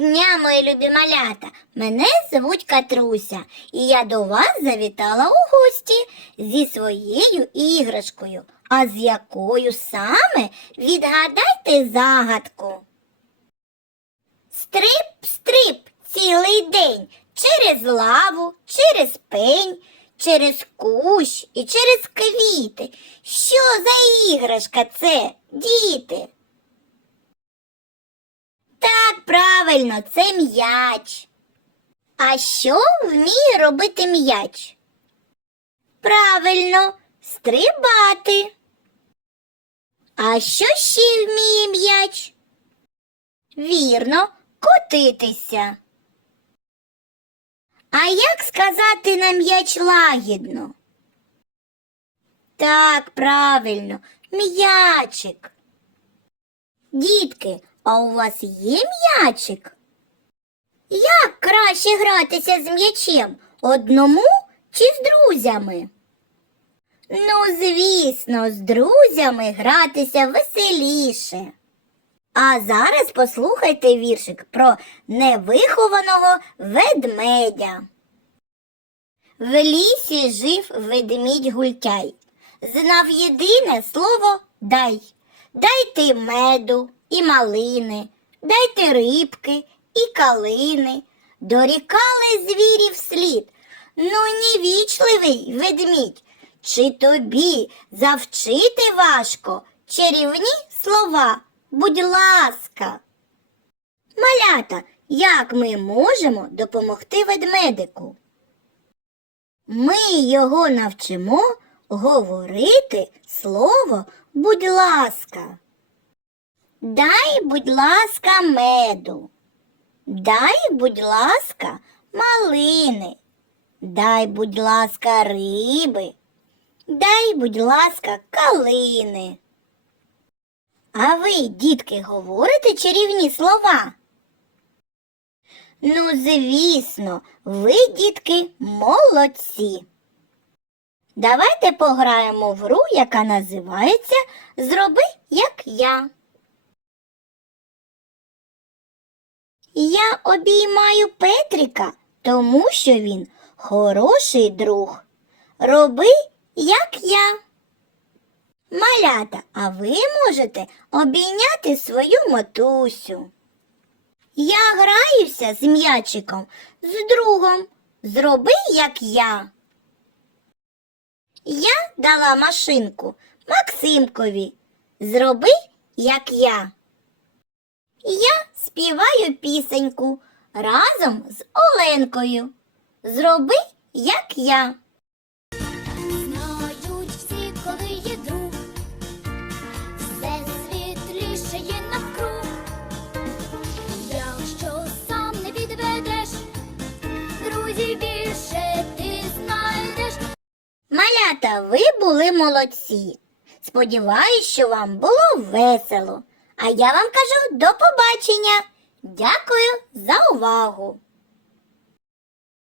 дня, мої любі малята! Мене звуть Катруся, і я до вас завітала у гості зі своєю іграшкою. А з якою саме відгадайте загадку. Стрип, стрип цілий день через лаву, через пень, через кущ і через квіти. Що за іграшка це, діти? Правильно, це м'яч. А що вміє робити м'яч? Правильно, стрибати. А що ще вміє м'яч? Вірно, котитися. А як сказати на м'яч лагідно? Так, правильно, м'ячик. Дітки, а у вас є м'ячик? Як краще гратися з м'ячем? Одному чи з друзями? Ну, звісно, з друзями гратися веселіше. А зараз послухайте віршик про невихованого ведмедя. В лісі жив ведмідь гультяй. Знав єдине слово дай. Дайте меду і малини, дайте рибки і калини. Дорікали звірів слід. Ну, невічливий ведмідь, чи тобі завчити важко чарівні слова, будь ласка. Малята, як ми можемо допомогти ведмедику? Ми його навчимо говорити слово будь ласка. Дай, будь ласка, меду. Дай, будь ласка, малини. Дай, будь ласка, риби. Дай, будь ласка, калини. А ви, дітки, говорите чарівні слова? Ну, звісно, ви, дітки, молодці. Давайте пограємо в гру, яка називається Зроби, як я. Я обіймаю Петрика, тому що він хороший друг. Роби, як я. Малята, а ви можете обійняти свою матусю. Я граюся з м'ячиком з другом. Зроби, як я. Я дала машинку Максимкові. Зроби, як я. Я співаю пісеньку разом з Оленкою. Зроби, як я. Знають всі, коли є друг, все світлішає навкруг. Якщо сам не підведеш, друзів більше ти знайдеш. Малята, ви були молодці. Сподіваюсь, що вам було весело. А я вам кажу до побачення. Дякую за увагу!